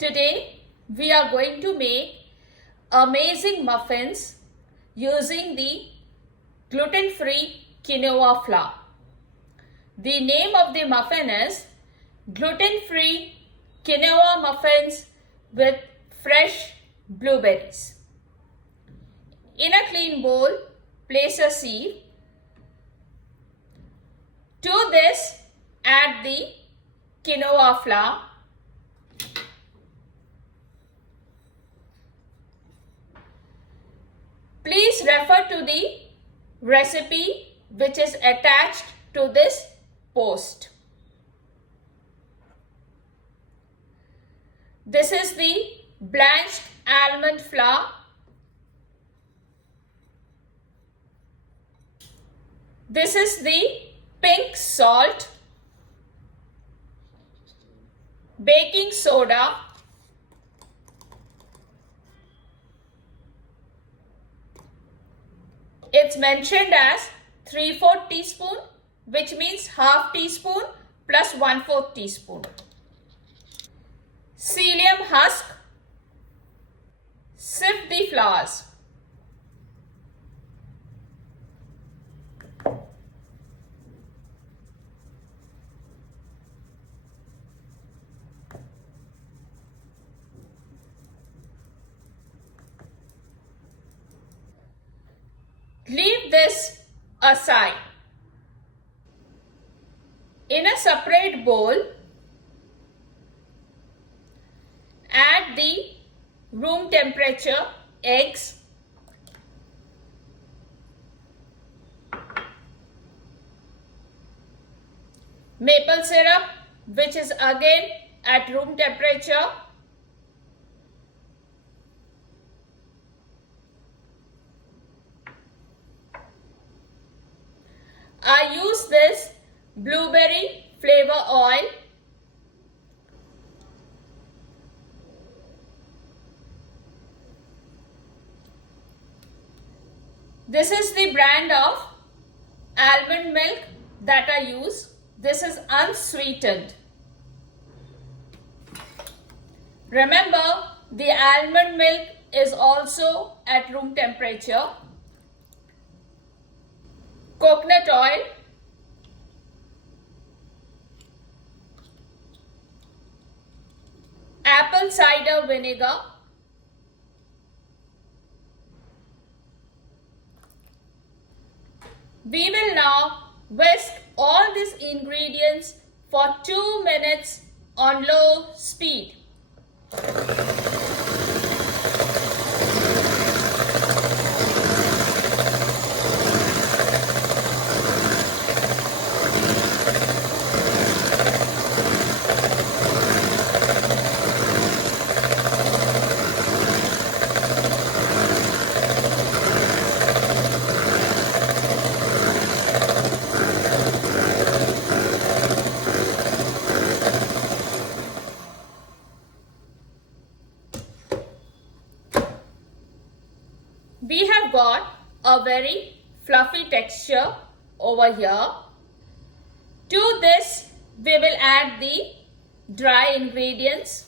Today we are going to make amazing muffins using the gluten-free quinoa flour. The name of the muffin is Gluten-free Quinoa Muffins with fresh blueberries. In a clean bowl, place a sieve. To this, add the quinoa flour. Please refer to the recipe which is attached to this post. This is the blanched almond flour. This is the pink salt, baking soda, it's mentioned as 3/4 teaspoon, which means half teaspoon plus 1/4 teaspoon. Psyllium husk. Sift the flours. Leave this aside. In a separate bowl, add the room temperature eggs, maple syrup, which is again at room temperature, I use this blueberry flavor oil. This is the brand of almond milk that I use. This is unsweetened. Remember, the almond milk is also at room temperature. Coconut oil, apple cider vinegar, we will now whisk all these ingredients for 2 minutes on low speed. We have got a very fluffy texture over here. To this, we will add the dry ingredients.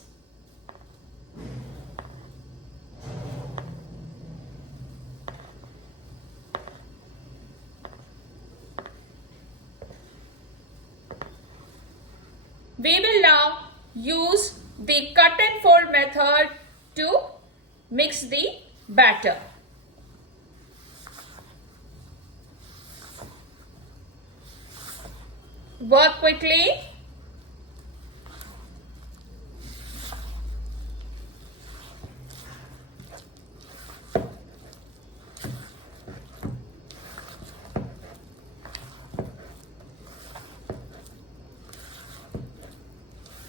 We will now use the cut and fold method to mix the batter. Work quickly.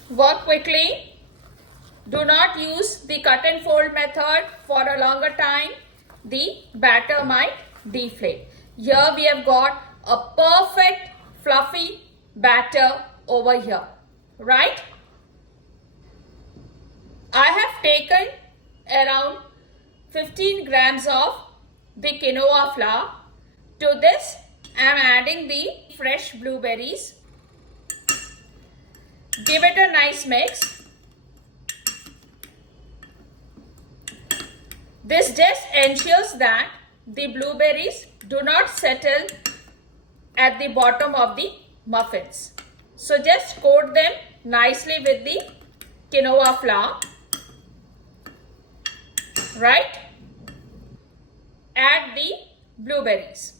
Work quickly. Do not use the cut and fold method for a longer time. The batter might deflate. Here we have got a perfect fluffy batter over here, right? I have taken around 15 grams of the quinoa flour. To this, I am adding the fresh blueberries. Give it a nice mix. This just ensures that the blueberries do not settle at the bottom of the muffins. So just coat them nicely with the quinoa flour, right? Add the blueberries.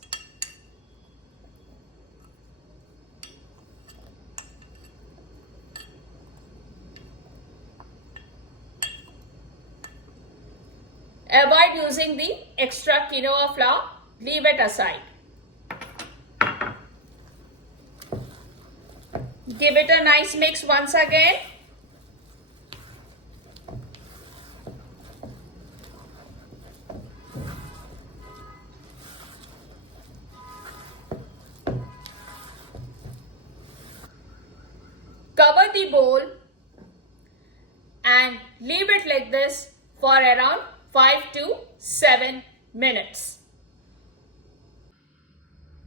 Avoid using the extra quinoa flour, leave it aside. Give it a nice mix once again. Cover the bowl and leave it like this for around 5 to 7 minutes.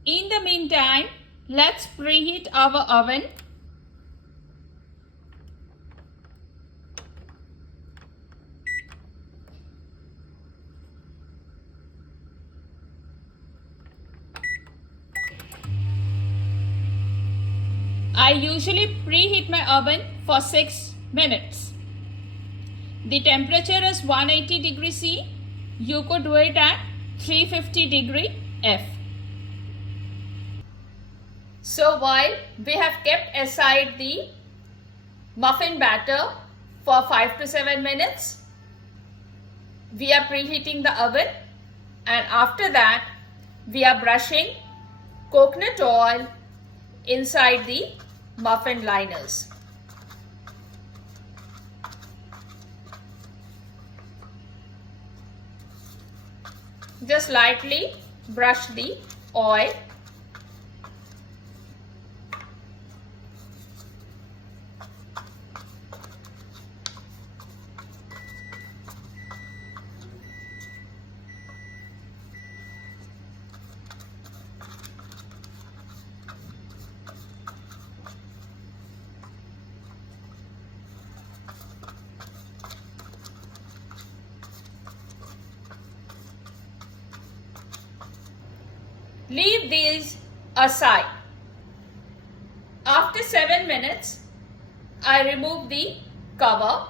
In the meantime, let's preheat our oven. I usually preheat my oven for 6 minutes. The temperature is 180 degrees C. You could do it at 350 degree F. So while we have kept aside the muffin batter for 5 to 7 minutes, we are preheating the oven, and after that we are brushing coconut oil inside the muffin liners. Just lightly brush the oil. Leave these aside. After 7 minutes, I remove the cover.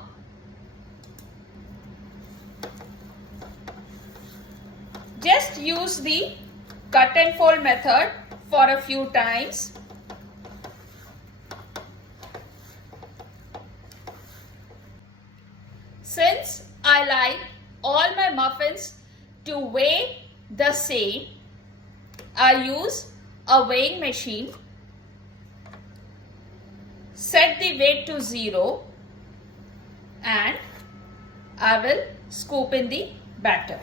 Just use the cut and fold method for a few times. Since I like all my muffins to weigh the same, I use a weighing machine. Set the weight to 0 and I will scoop in the batter.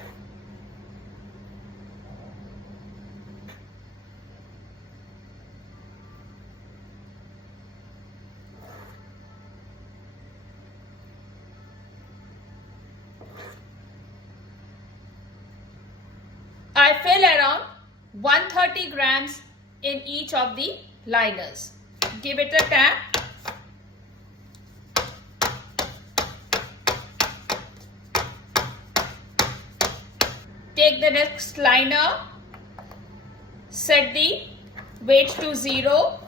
I fill around 130 grams in each of the liners. Give it a tap. Take the next liner, set the weight to 0,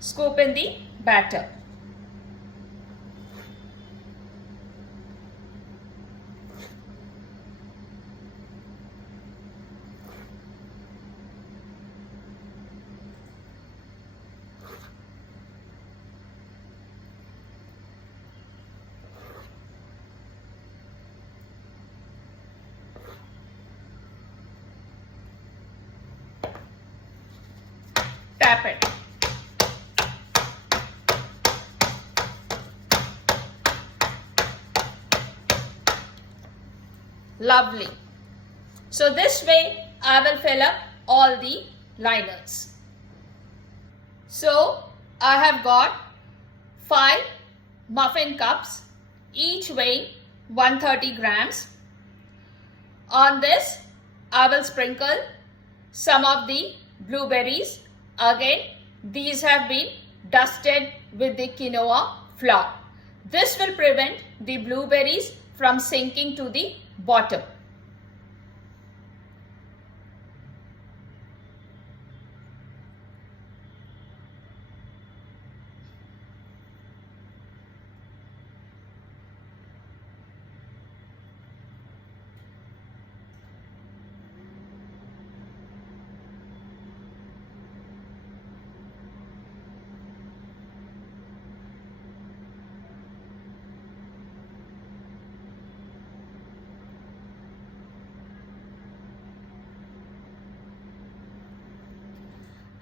scoop in the batter. Tap it. Lovely. So this way I will fill up all the liners. So I have got 5 muffin cups, each weighing 130 grams. On this I will sprinkle some of the blueberries. Again, these have been dusted with the quinoa flour. This will prevent the blueberries from sinking to the bottom.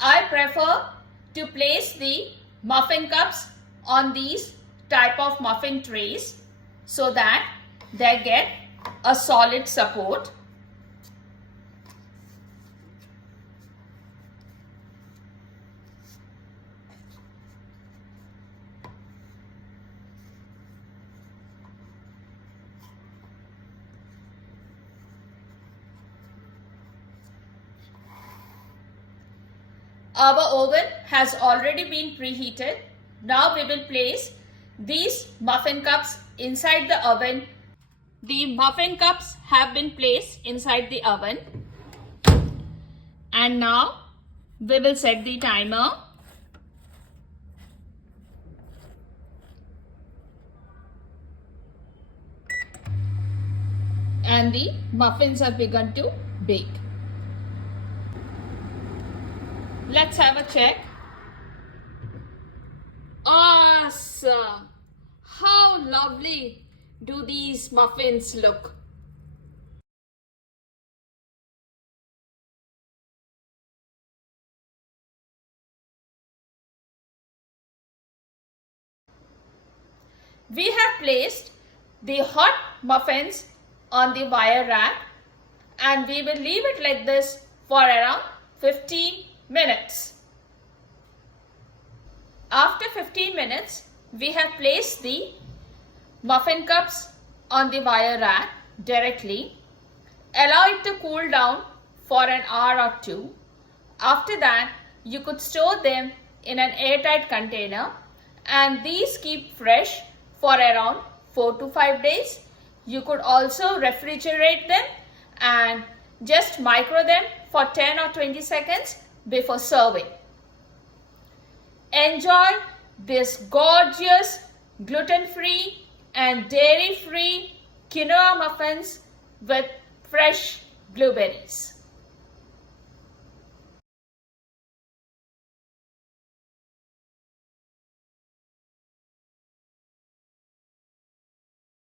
I prefer to place the muffin cups on these type of muffin trays so that they get a solid support. Our oven has already been preheated. Now we will place these muffin cups inside the oven. The muffin cups have been placed inside the oven. And now we will set the timer. And the muffins have begun to bake. Let's have a check. Awesome! How lovely do these muffins look? We have placed the hot muffins on the wire rack and we will leave it like this for around 15 minutes. After 15 minutes, we have placed the muffin cups on the wire rack directly. Allow it to cool down for an hour or two. After that, you could store them in an airtight container and these keep fresh for around 4 to 5 days. You could also refrigerate them and just micro them for 10 or 20 seconds before serving. Enjoy this gorgeous gluten-free and dairy-free quinoa muffins with fresh blueberries.